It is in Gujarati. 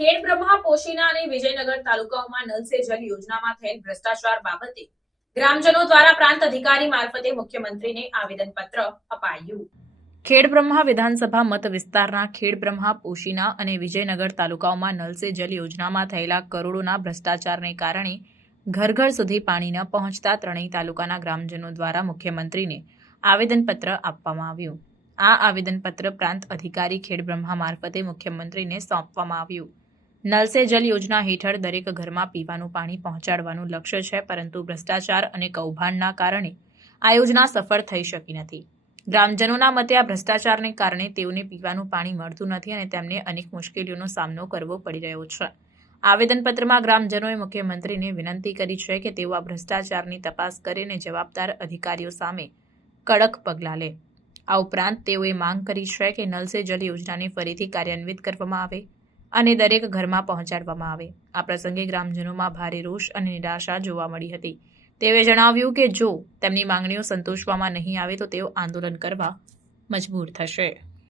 ખેડ બ્રહ્મા, પોશીના અને વિજયનગર તાલુકાઓમાં નલ સે યોજનામાં થયેલ ભ્રષ્ટાચાર બાબતે ગ્રામજનો દ્વારા પ્રાંત અધિકારી મારફતે મુખ્યમંત્રીને આવેદનપત્ર અપાયું. ખેડબ્રહ્મા વિધાનસભા મત વિસ્તારના ખેડબ્રહ્મા પોશીના અને વિજયનગર તાલુકાઓમાં નલ સે જલ યોજનામાં થયેલા કરોડોના ભ્રષ્ટાચારને કારણે ઘર ઘર સુધી પાણી ન પહોંચતા ત્રણેય તાલુકાના ગ્રામજનો દ્વારા મુખ્યમંત્રીને આવેદનપત્ર આપવામાં આવ્યું. આ આવેદનપત્ર પ્રાંત અધિકારી ખેડબ્રહ્મા મારફતે મુખ્યમંત્રીને સોંપવામાં આવ્યું. નલ સે જલ યોજના હેઠળ દરેક ઘરમાં પીવાનું પાણી પહોંચાડવાનું લક્ષ્ય છે, પરંતુ ભ્રષ્ટાચાર અને કૌભાંડના કારણે આ યોજના સફળ થઈ શકી નથી. ગ્રામજનોના મતે આ ભ્રષ્ટાચારને કારણે તેઓને પીવાનું પાણી મળતું નથી અને તેમને અનેક મુશ્કેલીઓનો સામનો કરવો પડી રહ્યો છે. આવેદનપત્રમાં ગ્રામજનોએ મુખ્યમંત્રીને વિનંતી કરી છે કે તેઓ આ ભ્રષ્ટાચારની તપાસ કરીને જવાબદાર અધિકારીઓ સામે કડક પગલાં લે. આ ઉપરાંત તેઓએ માંગ કરી છે કે નલ સે જલ યોજનાને ફરીથી કાર્યાન્વિત કરવામાં આવે. અને દરેક ઘરમાં પહોંચાડવામાં આવે. આ પ્રસંગે ગ્રામજનોમાં ભારે રોષ અને નિરાશા જોવા મળી હતી. તેઓએ જણાવ્યું કે જો તેમની માંગણીઓ સંતોષવામાં નહીં આવે તો તેઓ આંદોલન કરવા મજબૂર થશે.